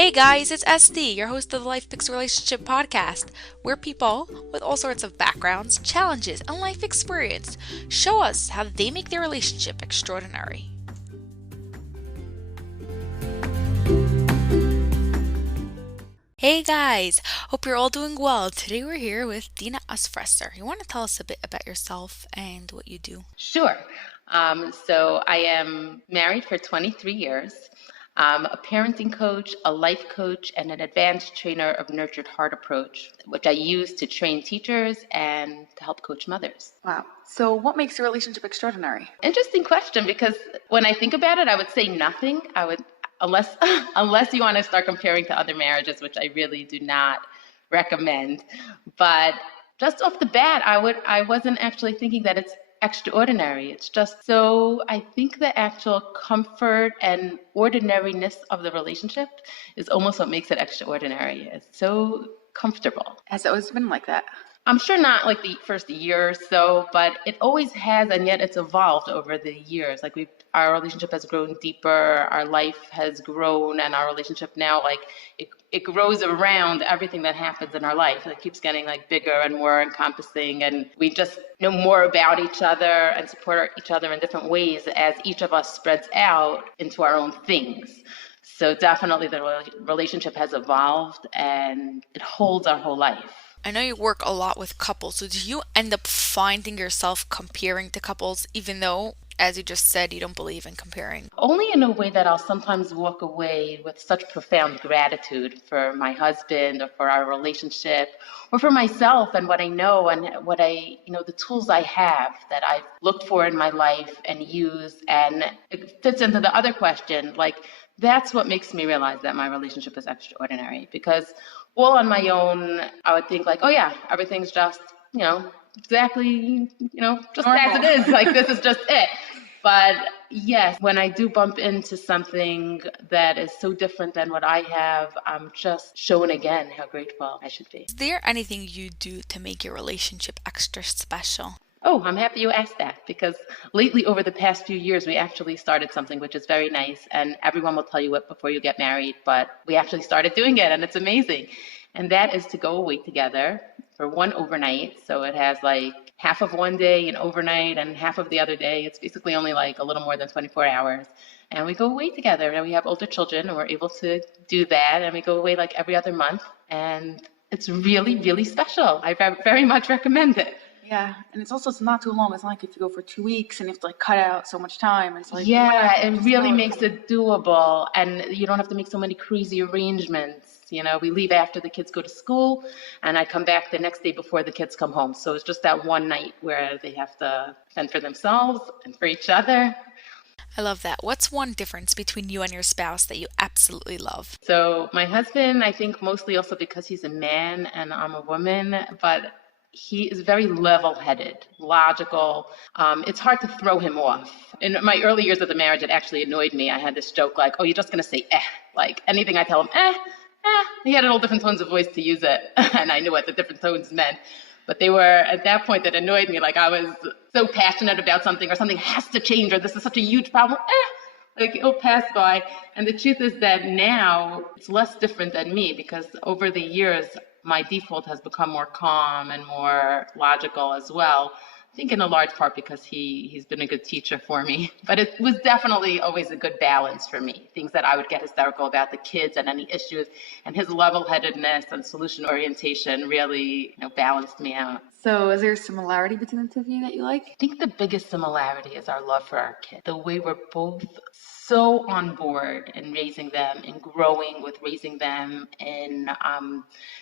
Hey guys, it's SD, your host of the Life Picks Relationship podcast, where people with all sorts of backgrounds, challenges, and life experience show us how they make their relationship extraordinary. Hey guys, hope you're all doing well. Today we're here with Deena Ausfresser. You want to tell us a bit about yourself and what you do? Sure. So I am married for 23 years. I'm a parenting coach, a life coach, and an advanced trainer of nurtured heart approach, which I use to train teachers and to help coach mothers. Wow. So what makes your relationship extraordinary? Interesting question, because when I think about it, I would say nothing. Unless unless you want to start comparing to other marriages, which I really do not recommend. But just off the bat, I wasn't actually thinking that it's extraordinary. It's just so, I think the actual comfort and ordinariness of the relationship is almost what makes it extraordinary. It's so comfortable. Has it always been like that? I'm sure not like the first year or so, but it always has, and yet it's evolved over the years. Like our relationship has grown deeper, our life has grown, and our relationship now, like it grows around everything that happens in our life. It keeps getting like bigger and more encompassing, and we just know more about each other and support each other in different ways as each of us spreads out into our own things. So definitely the relationship has evolved, and it holds our whole life. I know you work a lot with couples, so do you end up finding yourself comparing to couples, even though, as you just said, you don't believe in comparing? Only in a way that I'll sometimes walk away with such profound gratitude for my husband or for our relationship or for myself and what I know and what the tools I have that I've looked for in my life and use. And it fits into the other question, like that's what makes me realize that my relationship is extraordinary, because all on my own, I would think like, oh yeah, everything's just, exactly, just Normal. as it is. Like, this is just it. But yes, when I do bump into something that is so different than what I have, I'm just shown again how grateful I should be. Is there anything you do to make your relationship extra special? Oh, I'm happy you asked that, because lately over the past few years, we actually started something which is very nice, and everyone will tell you it before you get married, but we actually started doing it and it's amazing. And that is to go away together for one overnight. So it has like half of one day an overnight and half of the other day. It's basically only like a little more than 24 hours. And we go away together, and we have older children and we're able to do that. And we go away like every other month. And it's really, really special. I very much recommend it. Yeah, and it's also not too long. It's not like if you go for 2 weeks and you have to like cut out so much time. It's like it really makes it doable, and you don't have to make so many crazy arrangements. We leave after the kids go to school, and I come back the next day before the kids come home. So it's just that one night where they have to fend for themselves and for each other. I love that. What's one difference between you and your spouse that you absolutely love? So my husband, I think mostly also because he's a man and I'm a woman, but he is very level-headed, logical. It's hard to throw him off. In my early years of the marriage, it actually annoyed me. I had this joke like, oh, you're just going to say eh. Like anything I tell him, eh. He had all different tones of voice to use it, and I knew what the different tones meant. But they were, at that point, that annoyed me. Like I was so passionate about something, or something has to change, or this is such a huge problem. Like it'll pass by. And the truth is that now it's less different than me, because over the years, my default has become more calm and more logical as well. I think in a large part because he's been a good teacher for me. But it was definitely always a good balance for me. Things that I would get hysterical about, the kids and any issues, and his level-headedness and solution orientation really balanced me out. So is there a similarity between the two of you that you like? I think the biggest similarity is our love for our kids. The way we're both so on board in raising them and growing with raising them and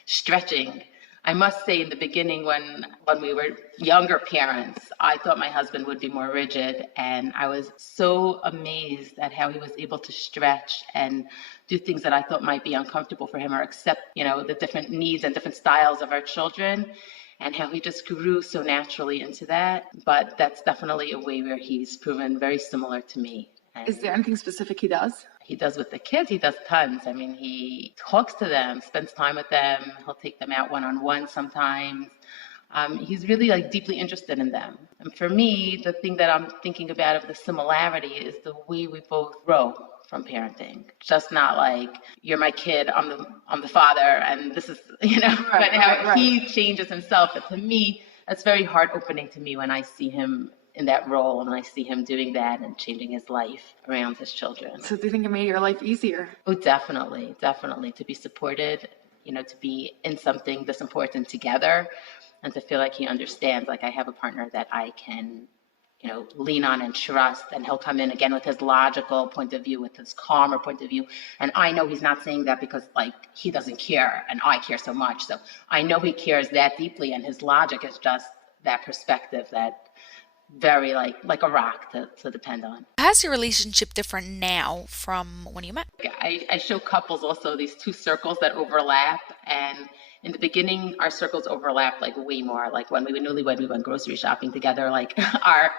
stretching. I must say in the beginning when we were younger parents, I thought my husband would be more rigid, and I was so amazed at how he was able to stretch and do things that I thought might be uncomfortable for him, or accept, the different needs and different styles of our children, and how he just grew so naturally into that. But that's definitely a way where he's proven very similar to me. Is there anything specific he does? He does with the kids. He does tons. I mean, he talks to them, spends time with them. He'll take them out one-on-one sometimes. He's really like deeply interested in them. And for me, the thing that I'm thinking about of the similarity is the way we both grow from parenting. Just not like you're my kid, I'm the father, and this is but how he changes himself. But to me, that's very heart opening to me when I see him in that role and I see him doing that and changing his life around his children. So do you think it made your life easier? Oh, definitely, definitely. To be supported, to be in something this important together, and to feel like he understands, like I have a partner that I can, lean on and trust, and he'll come in again with his logical point of view, with his calmer point of view. And I know he's not saying that because like he doesn't care and I care so much. So I know he cares that deeply, and his logic is just that perspective that very like a rock to depend on. How's your relationship different now from when you met? I show couples also these two circles that overlap, and in the beginning our circles overlapped like way more. Like when we were newlywed, we went grocery shopping together. Like our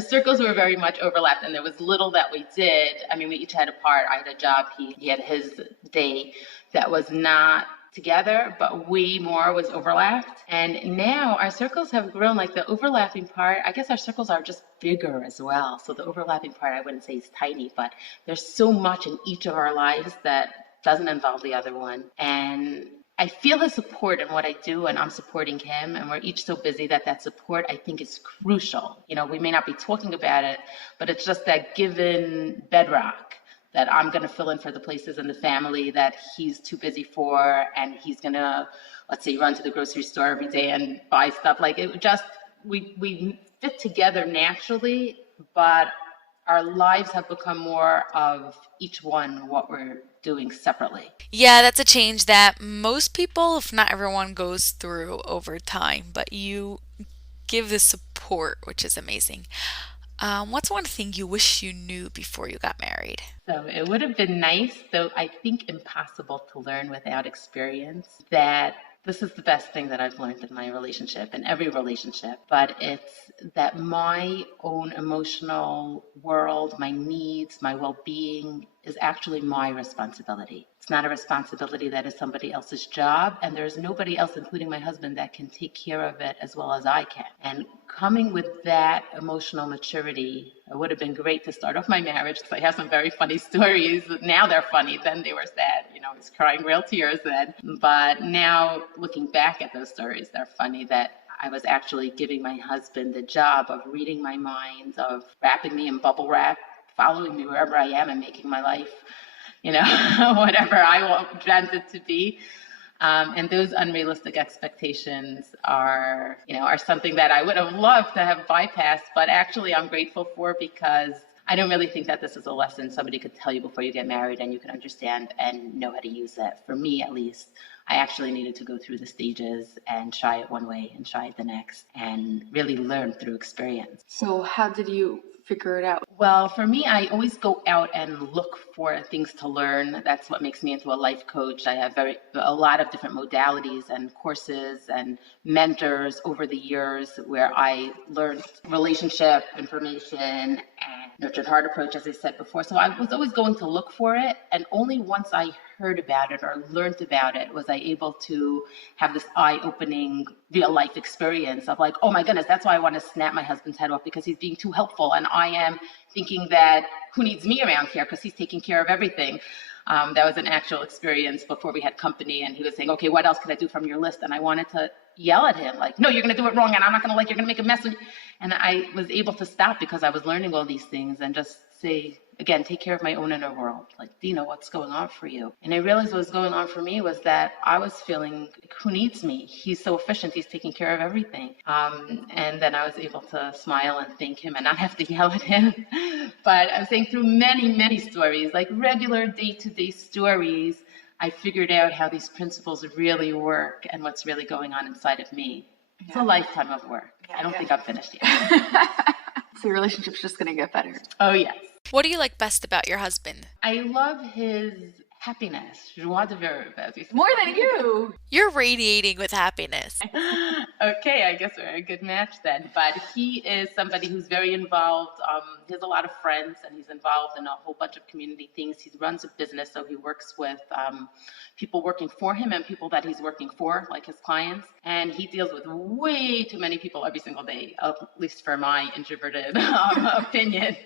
circles were very much overlapped, and there was little that we did. I mean, we each had a part. I had a job, he had his day, that was not together, but way more was overlapped. And now our circles have grown. Like the overlapping part, I guess our circles are just bigger as well. So the overlapping part, I wouldn't say is tiny, but there's so much in each of our lives that doesn't involve the other one. And I feel his support in what I do, and I'm supporting him, and we're each so busy that support, I think, is crucial. We may not be talking about it, but it's just that given bedrock that I'm going to fill in for the places in the family that he's too busy for, and he's going to, let's say, run to the grocery store every day and buy stuff. Like it just, we fit together naturally, but our lives have become more of each one what we're doing separately. Yeah, that's a change that most people, if not everyone, goes through over time, but you give the support, which is amazing. What's one thing you wish you knew before you got married? So it would have been nice, though I think impossible to learn without experience, that this is the best thing that I've learned in my relationship, in every relationship, but it's that my own emotional world, my needs, my well-being is actually my responsibility. It's not a responsibility that is somebody else's job, and there's nobody else, including my husband, that can take care of it as well as I can. And coming with that emotional maturity, it would have been great to start off my marriage, because I have some very funny stories. Now they're funny, then they were sad. I was crying real tears then. But now, looking back at those stories, they're funny, that I was actually giving my husband the job of reading my mind, of wrapping me in bubble wrap, following me wherever I am, and making my life, whatever I want it to be. And those unrealistic expectations are something that I would have loved to have bypassed, but actually I'm grateful for, because I don't really think that this is a lesson somebody could tell you before you get married and you can understand and know how to use it. For me, at least, I actually needed to go through the stages and try it one way and try it the next, and really learn through experience. So how did you figure it out? Well, for me, I always go out and look for things to learn. That's what makes me into a life coach. I have a lot of different modalities and courses and mentors over the years where I learned relationship information and nurtured heart approach, as I said before. So I was always going to look for it, and only once I heard about it or learned about it was I able to have this eye-opening real life experience of like, oh my goodness, that's why I want to snap my husband's head off, because he's being too helpful, and I am thinking that who needs me around here because he's taking care of everything. That was an actual experience before we had company, and he was saying, okay, what else can I do from your list? And I wanted to yell at him, like, no, you're going to do it wrong, and I'm not going to you're going to make a mess. And I was able to stop because I was learning all these things and just say, again, take care of my own inner world. Like, Deena, what's going on for you? And I realized what was going on for me was that I was feeling, who needs me? He's so efficient. He's taking care of everything. And then I was able to smile and thank him and not have to yell at him. But I'm saying through many, many stories, like regular day-to-day stories, I figured out how these principles really work and what's really going on inside of me. It's a lifetime of work. I don't think I'm finished yet. So your relationship's just going to get better. Oh, yes. What do you like best about your husband? I love his happiness, joie de vivre, as we say. More than you. You're radiating with happiness. Okay, I guess we're a good match then. But he is somebody who's very involved. He has a lot of friends, and he's involved in a whole bunch of community things. He runs a business, so he works with people working for him and people that he's working for, like his clients. And he deals with way too many people every single day, at least for my introverted opinion.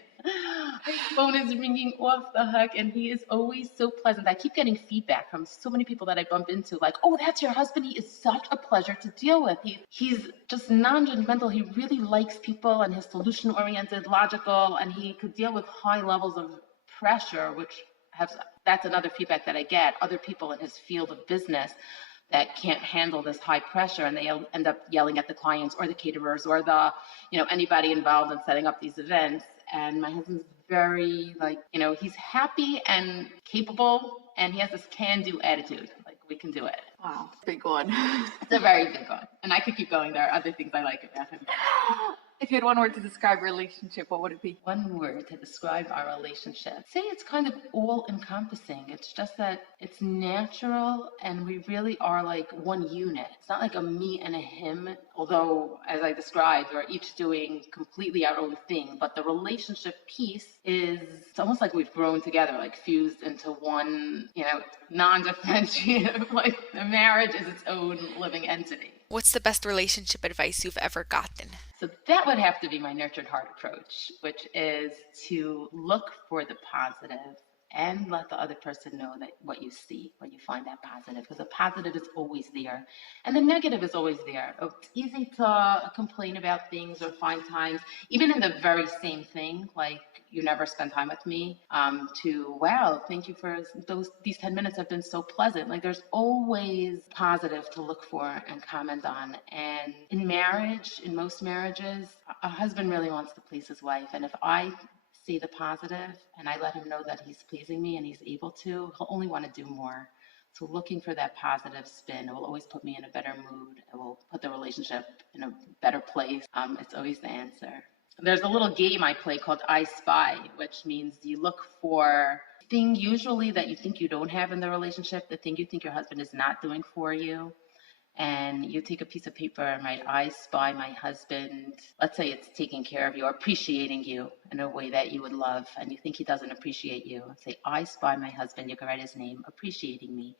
His phone is ringing off the hook, and he is always so pleasant. I keep getting feedback from so many people that I bump into, like, "Oh, that's your husband. He is such a pleasure to deal with. He's just non-judgmental. He really likes people, and he's solution-oriented, logical, and he could deal with high levels of pressure, which has that's another feedback that I get. Other people in his field of business that can't handle this high pressure, and they end up yelling at the clients or the caterers or the anybody involved in setting up these events. And my husband's very, like, he's happy and capable, and he has this can-do attitude, like, we can do it. Wow, big one. It's a very big one, and I could keep going. There are other things I like about him. If you had one word to describe your relationship, what would it be? One word to describe our relationship. Say it's kind of all encompassing. It's just that it's natural, and we really are like one unit. It's not like a me and a him, although, as I described, we're each doing completely our own thing. But the relationship piece it's almost like we've grown together, like fused into one, non-differentiative. Like the marriage is its own living entity. What's the best relationship advice you've ever gotten? So that would have to be my nurtured heart approach, which is to look for the positive and let the other person know that what you see when you find that positive, because the positive is always there and the negative is always there. It's easy to complain about things or find times, even in the very same thing, like you never spend time with me, to, wow, thank you for these 10 minutes have been so pleasant. Like there's always positive to look for and comment on. And in marriage, in most marriages, a husband really wants to please his wife. And if I see the positive and I let him know that he's pleasing me and he's able to, he'll only want to do more. So looking for that positive spin, it will always put me in a better mood. It will put the relationship in a better place. It's always the answer. There's a little game I play called I Spy, which means you look for thing usually that you think you don't have in the relationship, the thing you think your husband is not doing for you. And you take a piece of paper and write, I spy my husband. Let's say it's taking care of you or appreciating you in a way that you would love, and you think he doesn't appreciate you. Say, I spy my husband. You can write his name, appreciating me.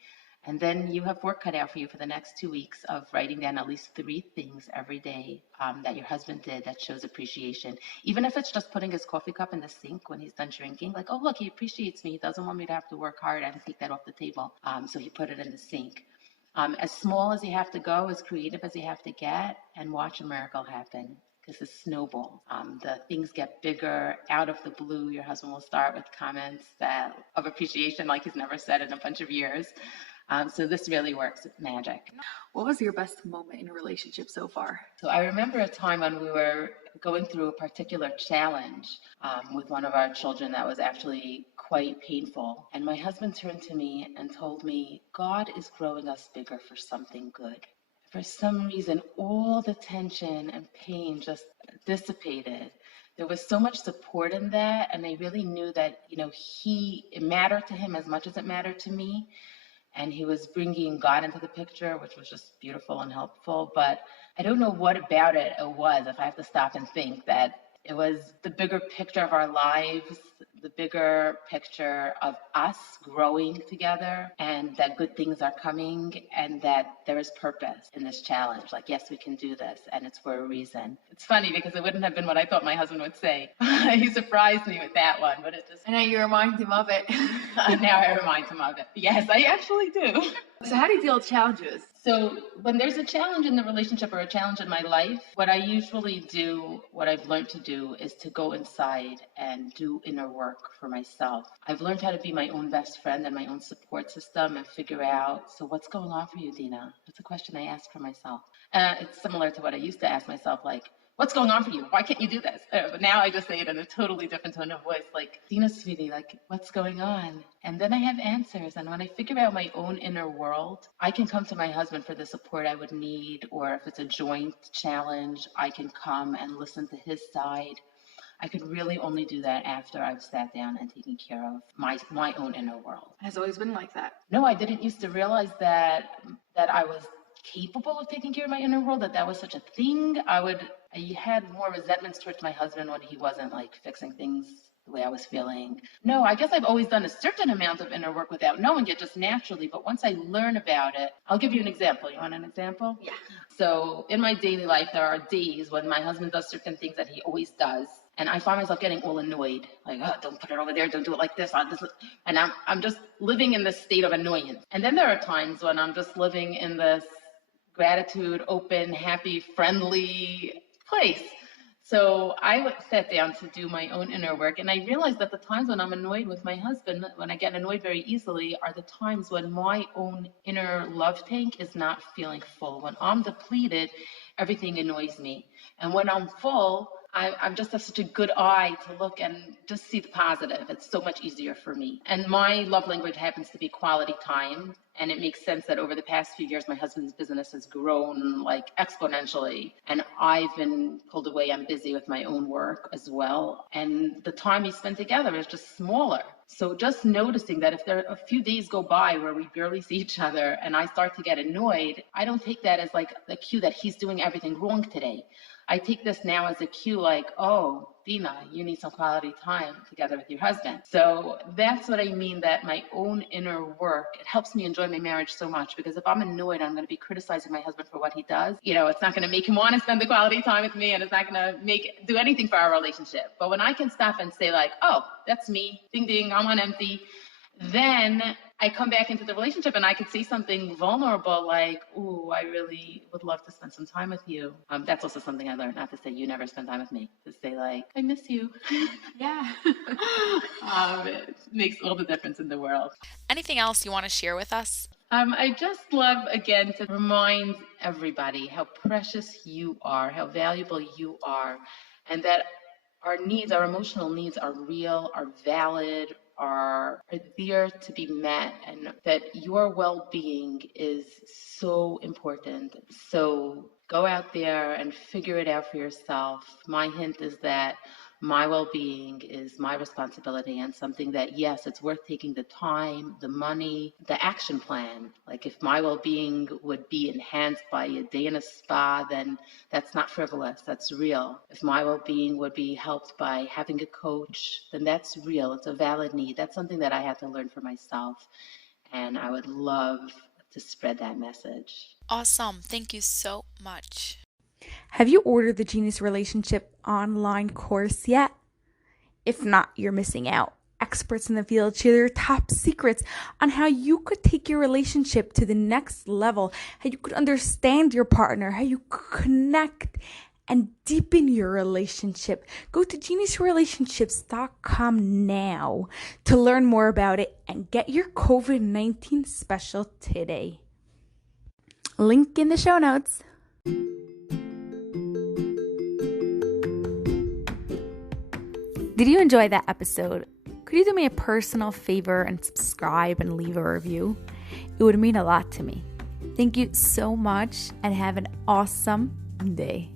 And then you have work cut out for you for the next 2 weeks of writing down at least 3 things every day that your husband did that shows appreciation. Even if it's just putting his coffee cup in the sink when he's done drinking, like, oh, look, he appreciates me. He doesn't want me to have to work hard and take that off the table. So he put it in the sink. As small as you have to go, as creative as you have to get, and watch a miracle happen. Because it's snowball. The things get bigger out of the blue. Your husband will start with comments of appreciation like he's never said in a bunch of years. So this really works. It's magic. What was your best moment in a relationship so far? So I remember a time when we were going through a particular challenge with one of our children that was actually quite painful. And my husband turned to me and told me, God is growing us bigger for something good. For some reason, all the tension and pain just dissipated. There was so much support in that, and I really knew that, it mattered to him as much as it mattered to me. And he was bringing God into the picture, which was just beautiful and helpful. But I don't know what about it was, if I have to stop and think, that it was the bigger picture of our lives, the bigger picture of us growing together, and that good things are coming, and that there is purpose in this challenge. Like, yes, we can do this, and it's for a reason. It's funny because it wouldn't have been what I thought my husband would say. He surprised me with that one, but it just... And now you remind him of it. Now I remind him of it. Yes, I actually do. So how do you deal with challenges? So when there's a challenge in the relationship or a challenge in my life, what I usually do, what I've learned to do, is to go inside and do inner work for myself. I've learned how to be my own best friend and my own support system and figure out, so what's going on for you, Deena? That's a question I ask for myself. It's similar to what I used to ask myself, like, what's going on for you? Why can't you do this? But now I just say it in a totally different tone of voice, like, Deena, sweetie, like, what's going on? And then I have answers. And when I figure out my own inner world, I can come to my husband for the support I would need, or if it's a joint challenge, I can come and listen to his side. I could really only do that after I've sat down and taken care of my own inner world. Has always been like that. No, I didn't used to realize that I was capable of taking care of my inner world, that was such a thing. I had more resentments towards my husband when he wasn't like fixing things the way I was feeling. No, I guess I've always done a certain amount of inner work without knowing it, just naturally. But once I learn about it, I'll give you an example. You want an example? Yeah. So in my daily life, there are days when my husband does certain things that he always does. And I find myself getting all annoyed, like, oh, don't put it over there, don't do it like this. And I'm just living in this state of annoyance. And then there are times when I'm just living in this gratitude, open, happy, friendly place. So I sat down to do my own inner work, and I realized that the times when I'm annoyed with my husband, when I get annoyed very easily, are the times when my own inner love tank is not feeling full. When I'm depleted, everything annoys me. And when I'm full, I just have such a good eye to look and just see the positive. It's so much easier for me. And my love language happens to be quality time. And it makes sense that over the past few years, my husband's business has grown like exponentially. And I've been pulled away. I'm busy with my own work as well. And the time we spend together is just smaller. So just noticing that if there are a few days go by where we barely see each other and I start to get annoyed, I don't take that as like the cue that he's doing everything wrong today. I take this now as a cue like, oh, Deena, you need some quality time together with your husband. So that's what I mean, that my own inner work, it helps me enjoy my marriage so much, because if I'm annoyed, I'm going to be criticizing my husband for what he does. You know, it's not going to make him want to spend the quality time with me, and it's not going to do anything for our relationship. But when I can stop and say like, oh, that's me, ding, ding, I'm on empty, then I come back into the relationship and I could say something vulnerable like, ooh, I really would love to spend some time with you. That's also something I learned, not to say you never spend time with me, to say like, I miss you. Yeah. It makes all the difference in the world. Anything else you want to share with us? I just love, again, to remind everybody how precious you are, how valuable you are, and that our needs, our emotional needs are real, are valid, are there to be met, and that your well-being is so important. So go out there and figure it out for yourself. My hint is that my well-being is my responsibility, and something that, yes, it's worth taking the time, the money, the action plan. Like if my well-being would be enhanced by a day in a spa, then that's not frivolous, that's real. If my well-being would be helped by having a coach, then that's real, it's a valid need. That's something that I had to learn for myself, and I would love to spread that message. Awesome. Thank you so much. Have you ordered the Genius Relationship online course yet? If not, you're missing out. Experts in the field share their top secrets on how you could take your relationship to the next level, how you could understand your partner, how you could connect and deepen your relationship. Go to geniusrelationships.com now to learn more about it and get your COVID-19 special today. Link in the show notes. Did you enjoy that episode? Could you do me a personal favor and subscribe and leave a review? It would mean a lot to me. Thank you so much and have an awesome day.